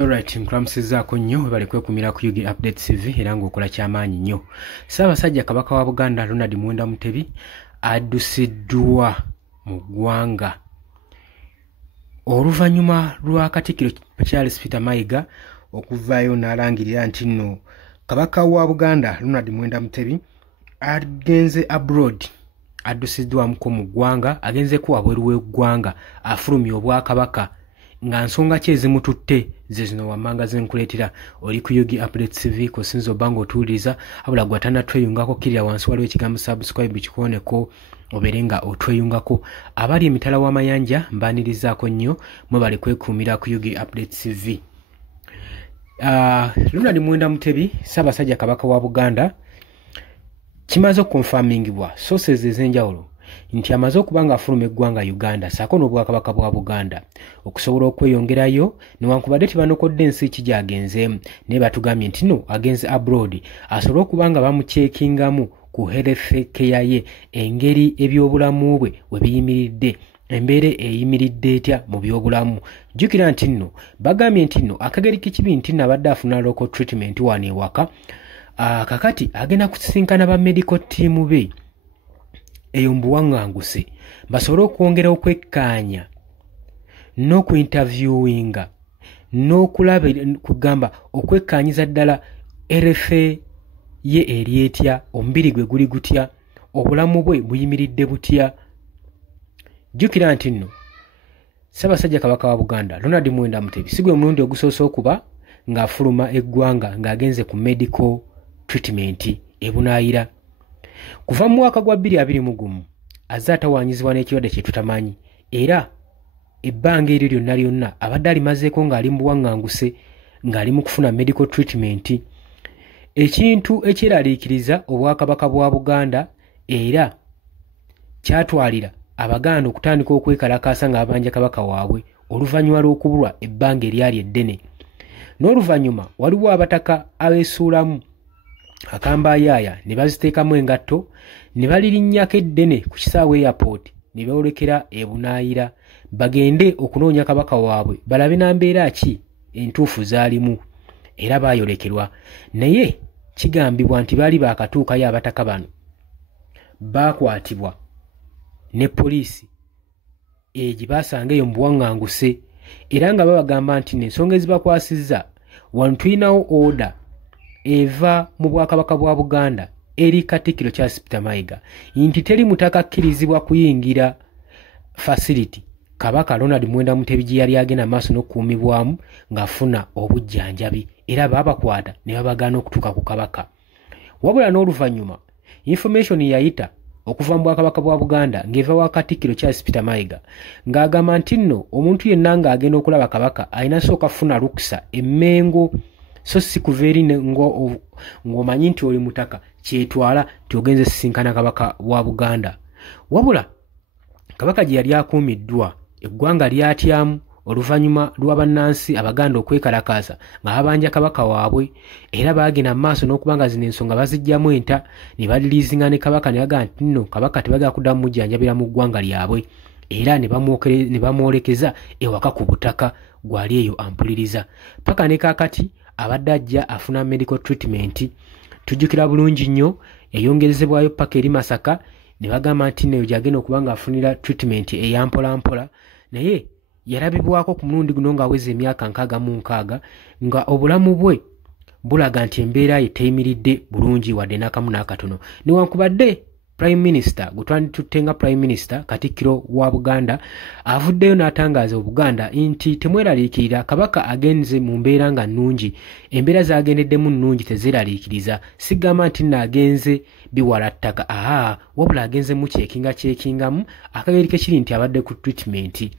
Alright, nkulamusizaako nnyo bali kwekumira ku Yugi Updates TV era ng'okola ky'amaanyi nnyo. Ssaabasajja Kabaka wa Buganda Ronald Muwenda Mutebi addusiddwa mu ggwanga oluvannyuma lwa Katikkiro Charles Peter Mayiga okuvaayo n'alangirira nti nno Kabaka wa Buganda Ronald Muwenda Mutebi agenze abroad, addusiddwamuko mu ggwanga, agenzeeko wabweru w'eggwanga afulumya Obwakabaka nga nsonga ki ezimututte ze zino wammanga zenkuleetera. Oli ku Yugi Updates TV kosinza obanga otuwuliriza abula gwe atannatweyungako kirira wansi waliwo ekigambo subscribe kikuwoneko obeere nga otweyungako. Abali emitala w'amayanja mbaanirizaako nnyo mwe bali kwekuumira ku Yugi Updates TV. Ronald Muwenda Mutebi Ssaabasajja Kabaka wa Buganda kimaze okukonfamingibwa sources ez'enjawulo nti amaze okuba ng'afuluma eggwanga Uganda ssaako n'Obwakabaka bwa Buganda okusobola okweyongerayo newankubadde tebanokodde ensi ki gy'agenzeemu naye batugambye nti no agenze abroad asobole okuba nga bamucekingamu ku health care ye, engeri ebyobulamu bwe we biyimiridde, embeera eyimiridde etya mu byobulamu. Jjukira nti nno bagambye nti nno akageri k'ikibi nti nno abadde afuna local treatment wano ewaka, kakati agenda kusisinkana ba medical team be eyo mbuwaŋŋanguse basobole okwongera okwekkaanya n'okuinterviewinga n'okulaba kugamba okwekkaanyiza ddala RFA ye eri etya, omubiri gwe guli gutya, obulamu bwe buyimiridde butya. Jjukira nti nno Ssaabasajja Kabaka wa Buganda Ronald Muwenda Mutebi si gwe mulundi ogusoose okuba ng'afuluma eggwanga ng'agenze ku medical treatment ebunaayira. Kuva mu mwaka gwa 2021 azze atawaanyizibwa n'ekirwadde kye tutamanyi era ebbanga eryo lyonna lyonna abadde alimazeeko ng'ali mu buwaŋŋanguse ng'ali mu kufuna medical treatment, ekintu ekyeraliikiriza Obwakabaka bwa Buganda era kyatwalira Abaganda okutandika okwekalakaasa nga babanja kabaka waabwe oluvannyuma lw'okubulwa ebbanga eryali eddene. N'oluvannyuma waliwo abataka abeesuulamu akambayaaya ne baziteekamu engatto ne balirinnyako eddene ku kisaawe airport ne beolekera ebunaayira bagende okunoonya kabaka waabwe balabe na mbeera ki entuufu zaalimu era baayolekerwa. Naye kigambibwa nti baali baakatuukayo abataka bano baakwatibwa ne poliisi gye baasanga eyo mu buwaŋŋanguse era nga babagamba nti n'ensonga ezibakwasizza wano tulinawo order eva mu Bwakabaka bwa Buganda eri Katikkiro Charles Peter Mayiga nti teri mutaka akkirizibwa kuyingira facility Kabaka Ronald Muwenda Mutebi gye yali agenda maaso n'okukuumibwamu ng'afuna obujjanjabi era baabakwata ne babagaana okutuuka ku Kabaka. Wabula n'oluvannyuma information yayita okuva mu Bwakabaka bwa Buganda ng'eva wa Katikkiro Charles Peter Mayiga ng'agamba nti nno omuntu yenna ng'agenda okulaba Kabaka alina sooka funa lukisa emmengo so si kuveeri ng'omanyi nti oli mutaka kyetwala nti ogenze sisinkana Kabaka wa Buganda. Wabula Kabaka gye yali akuumiddwa eggwanga lyatyamu oluvannyuma lwa bannansi Abaganda okwekalakaasa nga babanja Kabaka waabwe era baagenda mu maaso n'okuba nga zino ensonga baziggyamu enta ne baliriizinga ne Kabaka ne bagaa nti nno Kabaka tebagala kuddamu mujjanjabira mu ggwanga lyabwe era ne bamwolekeza ewaka ku butaka gwali eyo ampuliriza paka ne kaakati abadde ajja afuna medical treatment. Tujjukira bulungi nnyo eyongerezebwayo paka eri Masaka ne bagamba nti neyo gyagenda okuba ng'afunira treatment eyampolampola naye yalabibwako ku mulundi guno ng'aweza emyaka 66 nga obulamu bwe bulaga nti embeera ye teyimiridde bulungi wadde n'akamu n'akatono newankubadde Prime Minister gutwanditutte nga Prime Minister Katikkiro wa Buganda avuddeyo n'atangaaza Obuganda nti temweraliikirira Kabaka agenze mu mbeera nga nnungi, embeera z'agendeddemu nnungi tezeraliikiriza, sigamba nti naagenze biwala ttaka wabula agenze mu kyekingamu akageri ke kiri nti abadde ku treatment.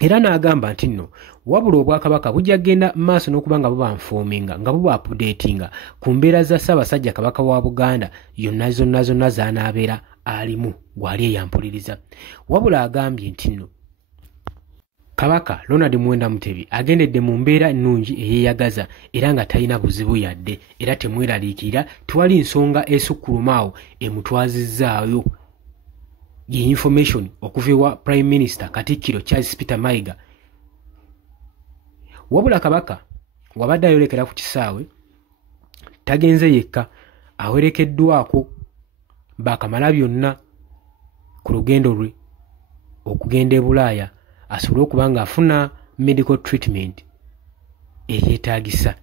Era n'agamba nti nno wabula Obwakabaka bujja kgenda maaso n'okuba nga bubanfoominga nga buba updatinga ku mbeera za Ssaabasajja Kabaka wa Buganda yonna zonna z'anaabeera alimu gwali eyampuliriza. Wabula agambye nti nno Kabaka Ronald Muwenda Mutebi agendedde mu mbeera ennungi eyeeyagaza era nga talina buzibu yadde era temweraliikirira tewali nsonga esukkulumaawo emutwazizzaayo ye information okuva ewa Prime Minister Katikkiro Charles Peter Mayiga. Wabula Kabaka wabadde ayolekera ku kisaawe tagenze yekka, awerekeddwako bakamala byonna ku lugendo lwe okugenda e Bulaaya asobole okuba ng'afuna medical treatment eyeetaagisa.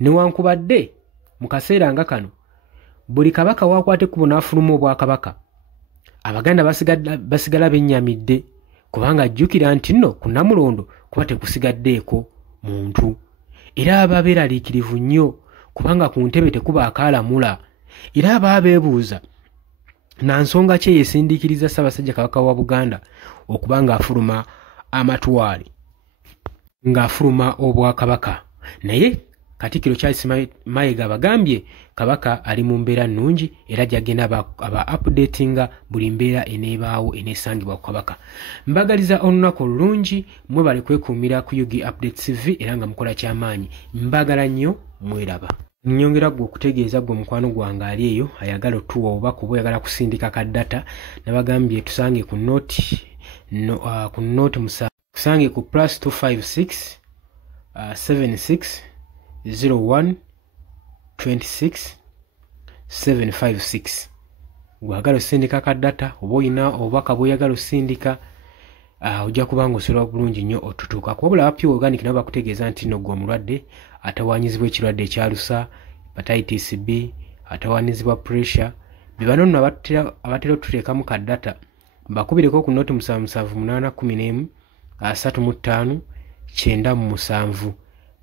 Newankubadde mu kaseera nga kano buli kabaka waakwata ekkubo n'afuluma obwakabaka, Abaganda basigala bennyamidde, kubanga ajjukira nti nno ku Namulondo kuba tekusigaddeeko muntu, era aba beeraliikirivu nnyo kubanga ku ntebe tekuba akaalamula, era aba beebuuza na nsonga ki eyesindiikiriza Ssaabasajja Kabaka wa Buganda okuba ng'afuluma amatwale, ng'afuluma obwakabaka. Naye Katikkiro Charles Mayiga bagambye kabaka ali mu mbeera nnungi era gy'agenda aba updatinga buli mbeera eneebaawo eneesangibwa ku kabaka. Mbagaliza olunaku olulungi, mwebale kwekuumira ku Yugi Updates TV era nga mukola ky'amaanyi. Mbagala nnyo, mweraba. Nnyongera gwe okutegeeza gwe mukwano gwange ali eyo ayagala otuwa obubaka oba oyagala kusindika ka data, nabagambye tusange ku note tusange ku +256 76 01 26 756. Gwagala osindika ka data oba oyina obubaka bw'oyagala osindika, ojja kubanga osobola bulungi nnyo otutuuka. Wabula Pure Organic nabo bakutegeeza nti nno gwe omulwadde atawaanyizibwa ekirwadde ekyalusa, hepatitis B, atawaanyizibwa pressure, be bano nno abatera otuteekamu ka data bakubireko ku noti 77 811 35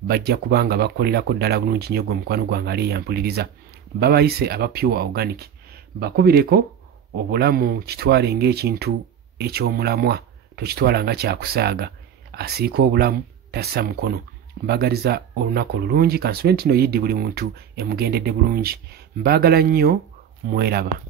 bajja kubanga bakolerako ddala bulungi nnyo gwe mukwano gwange ali eyampuliriza. Babayise aba Pure Organic bakubireko obulamu kitwale ng'ekintu eky'omulamwa, tokitwala nga kyakusaaga, asiika obulamu tassa mukono. Mbagaliza olunaku olulungi, kansubenti no yiddi buli muntu emugendedde bulungi. Mbagala nnyo, mweraba.